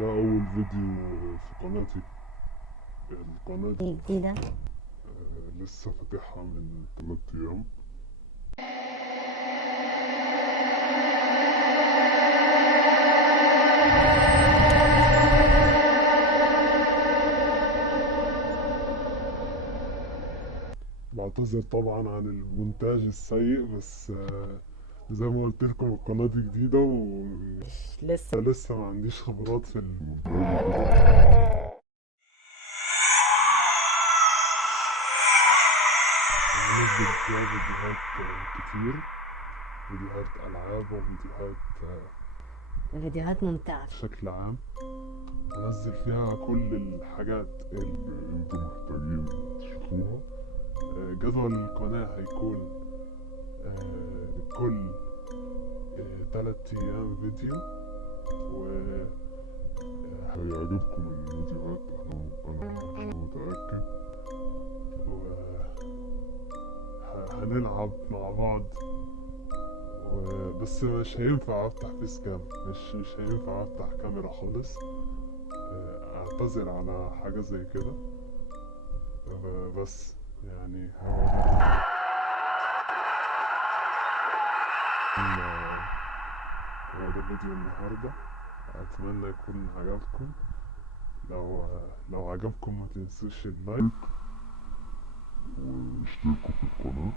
ده أول فيديو في قناتي. القناة دي جديدة. لسه فاتحها من 3 أيام. بعتذر طبعا عن المونتاج السيء، بس زي ما قلت لكم القناة دي جديدة لسه. ولسه ما عنديش خبرات في المونتاج. بنزل فيها فيديوهات كتير، فيديوهات ألعاب وفيديوهات الفيديوهات ممتعة. بشكل عام. هنزل فيها كل الحاجات اللي انتم محتاجين تشوفوها. جدول القناة هيكون كل 3 أيام فيديو، وهيعجبكم الفيديوهات، أنا متأكد. وهنلعب مع بعض، بس مش هينفع أفتح فيس كام، مش هينفع أفتح كاميرا خالص. أعتذر على حاجة زي كده. بس يعني هو ده فيديو النهاردة. أتمنى يكون عجبكم. لو عجبكم ما تنسوش اللايك واشتركوا في القناة.